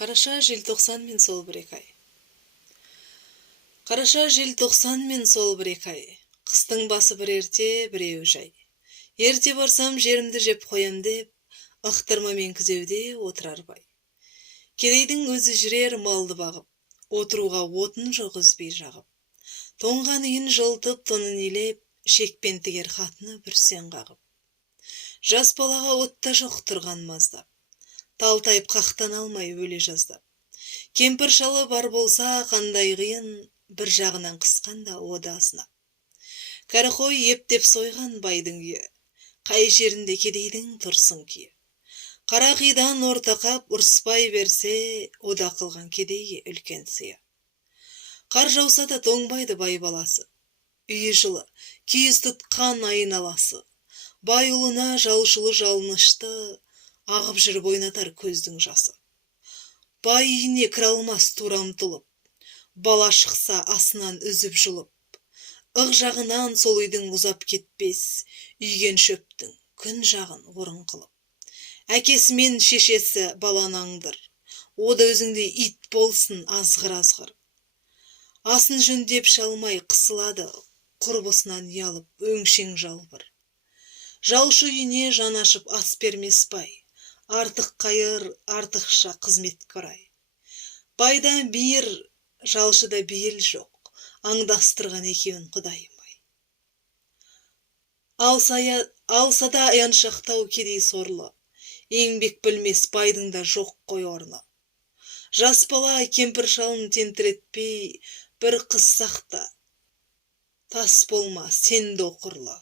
Қараша, желтоқсан мен сол бір-екі ай. Қараша, желтоқсан мен сол бір-екі ай. Қыстың басы бір ерте, біреуі жай. Ерте барсам жерімді жеп қоям деп, ықтырмамен күзеуде отырар бай. Кедейдің өзі жүрер малды бағып, отыруға отын жоқ үзбей жағып. Тоңған үйін жылтып, тонын илеп, шекпен тігер хатыны бүрсен қағып. Жас балаға отта жоқ тұрған маздап, талтайып қақтан алмай өле жаздап. Кемпір шалы бар болса қандай қиын, бір жағынан қысқанда ода асынап. Кәрі қой ептеп сойған байдың үйі, қай жерінде кедейдің тұрсын күйі. Қара қидан орта қап ұрыспай берсе, ода қылған кедейге үлкен сыйы. Қар жауса да тоңбайды бай баласы, үйі жылы, киіз тұтқан айналасы. Бай ұлына жалшылы жалынышты, ағып жүріп ойнатар көздің жасы. Бай үйіне кіре алмас тура ұмтылып, бала шықса асынан үзіп жұлып. Ық жағынан сол үйдің ұзап кетпес, үйген шөптің күн жағын орын қылып. Әкесі мен шешесі баланы аңдыр, о да өзіңдей ит болсын азғыр-азғыр. Асын жөндеп шалмай қысылады, құрбысынан ұялып өңшең жалбыр. Жалшы үйіне жан ашып ас бермес бай, артық қайыр, артықша қызмет көрай. Байда бейір, жалшыда бейіл жоқ, аңдастырған екеуін құдайым-ай. Алса да аяншақтау кедей сорлы, еңбек білмес байдың да жоқ қой орны. Жас бала кемпір шалын тентіретпей, бір қыз сақта, тас болма сен де оқырлы.